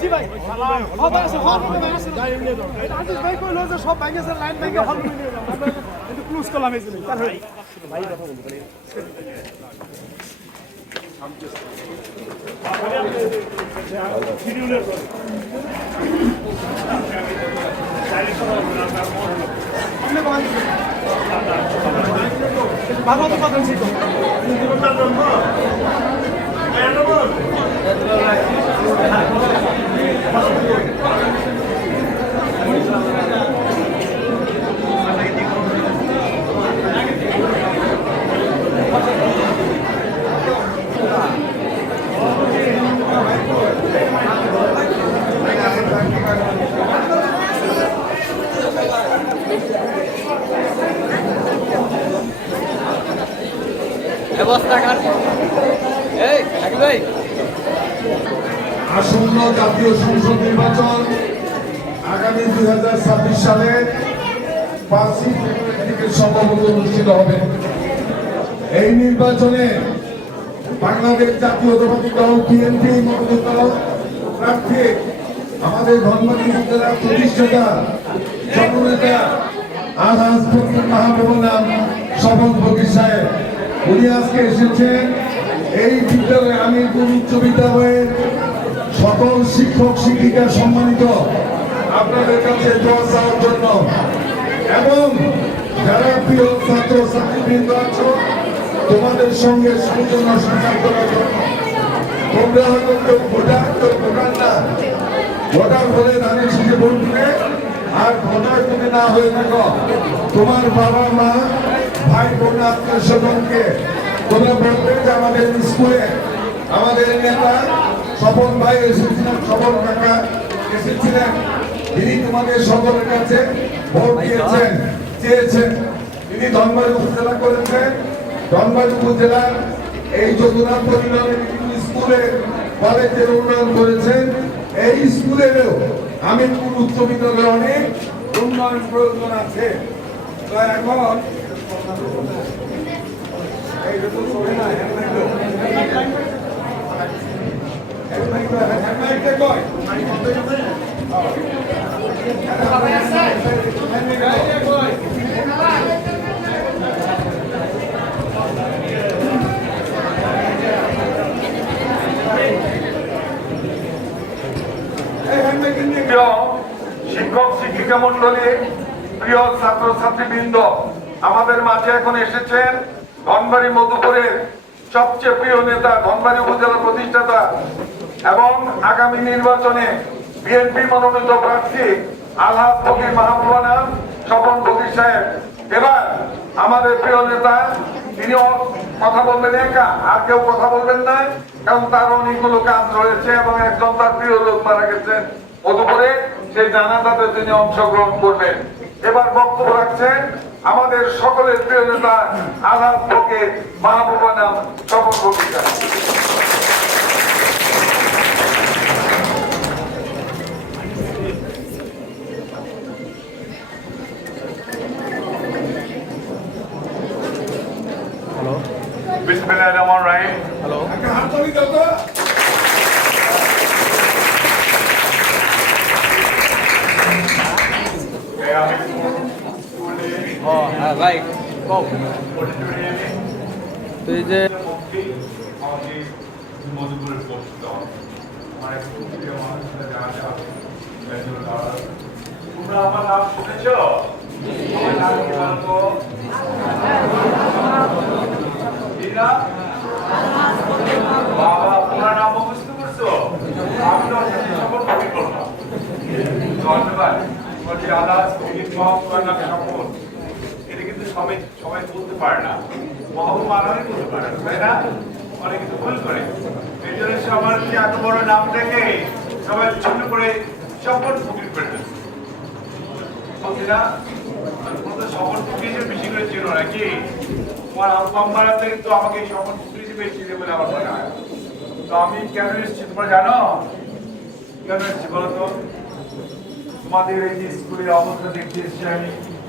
জি ভাই ভাই কইলো যে সব ভাঙেছে লাইন ভেঙে হল নিয়ে যাও আমরা একটু ক্লোজ করলাম এই জন্য তার ভাই কথা বলতে পারি ভালো তো কথা ছিল আসন্ন জাতীয় সংসদ নির্বাচন আগামী 2026 সালে 5ই ফেব্রুয়ারি থেকে সম্ভবত অনুষ্ঠিত হবে। এই নির্বাচনে বাংলাদেশ জাতীয়তাবাদী দল বিএনপি মনোনীত প্রার্থী আমাদের ধনবাড়ী উপজেলার প্রতিষ্ঠাতা জননেতা আলহাজ ফকির মাহবুবুল স্বপন ফকির সাহেব, উনি আজকে এসেছেন এই বিদ্যালয়ে আমিরপুর উচ্চ বিদ্যালয়ের সকল শিক্ষক শিক্ষিকা সম্মানিত আপনাদের কাছে দোয়া চাওয়ার জন্য এবং যারা প্রিয় ছাত্র ছাত্রীবৃন্দ আছো তোমাদের সঙ্গে সৌজন্য সাক্ষাৎ করার জন্য। তোমরা হয়তো কেউ ভোটার কেউ ভোটার না, ভোটার হলে ধানের শীষে ভোট দিবে, আর ভোটার যদি না হয়ে থাকো তোমার বাবা মা ভাই বোন আত্মীয় স্বজনকে তোমরা বলবে যে আমাদের স্কুলে আমাদের নেতা স্বপন ভাই এসেছিলেন, স্বপন কাকা এসেছিলেন, তিনি তোমাদের সকলের কাছে ভোট দিয়েছেন, চেয়েছেন। তিনি ধনবাড়ী উপজেলা করেছেন, ধনবাড়ী উপজেলার এই যদুনাথ পরিবারের বিভিন্ন স্কুলে কলেজের উন্নয়ন করেছেন। এই স্কুলেরও আমিরপুর উচ্চ বিদ্যালয়ে অনেক উন্নয়ন প্রয়োজন আছে। তো এখন শিক্ষক শিক্ষিকা মন্ডলী, প্রিয় ছাত্র ছাত্রীবৃন্দ, আমাদের মাঝে এখন এসেছেন ধনবাড়ী মধুপুরের সবচেয়ে প্রিয় নেতা, ধনবাড়ী উপজেলা প্রতিষ্ঠাতা এবং আগামী নির্বাচনে বিএনপি মনোনীত প্রার্থী আলহাজ ফকির মাহবুবুল স্বপন ফকির সাহেব। এবার আমাদের প্রিয় নেতা তিনি কথা বলবেন একা, আর কেউ কথা বলবেন না, কারণ তার অনেকগুলো কাজ রয়েছে এবং একজন তার প্রিয় লোক মারা গেছেন মধুপুরে, সেই জানাজাতে তিনি অংশগ্রহণ করবেন। এবার বক্তব্য রাখছেন আমাদের সকলের প্রিয় নেতা আলহাজ ফকির মাহবুবুল স্বপন ফকির সাহেব। বিসমিল্লাহিররহমানিররহিম। হ্যালো, একটা হাত তালি দাও তো। ভাই তো এই যে মধুপুরের তোমরা আমার নাম শুনেছ? আমার নাম কি বলতো? বাবা, তোমার নাম মুখস্থ করছো? আমি তো সকল কপি করলাম। ধন্যবাদ। বলছি আলহাজ ফকির মাহবুবুল স্বপন, এটা কিন্তু সবাই সবাই বলতে পারে না, মাহবুব মানানি বলতে পারে না, তাই না? অনেক কিছু ভুল করে। এই জন্য সবার কি এত বড় নামটাকে সবাই ছোট করে স্বপন ফকির করে দিচ্ছে। বলছি না স্বপন ফকির বেশি করে ছিল নাকি? তোমার আব্বা কিন্তু আমাকে স্বপন ফকির হিসেবে চিনে বলে আমার মনে হয়। তো আমি কেন এসেছি তোমরা জানো? কেন এসেছি বলো তো? তোমাদের এই যে স্কুলের অবস্থা দেখতে এসেছি আমি।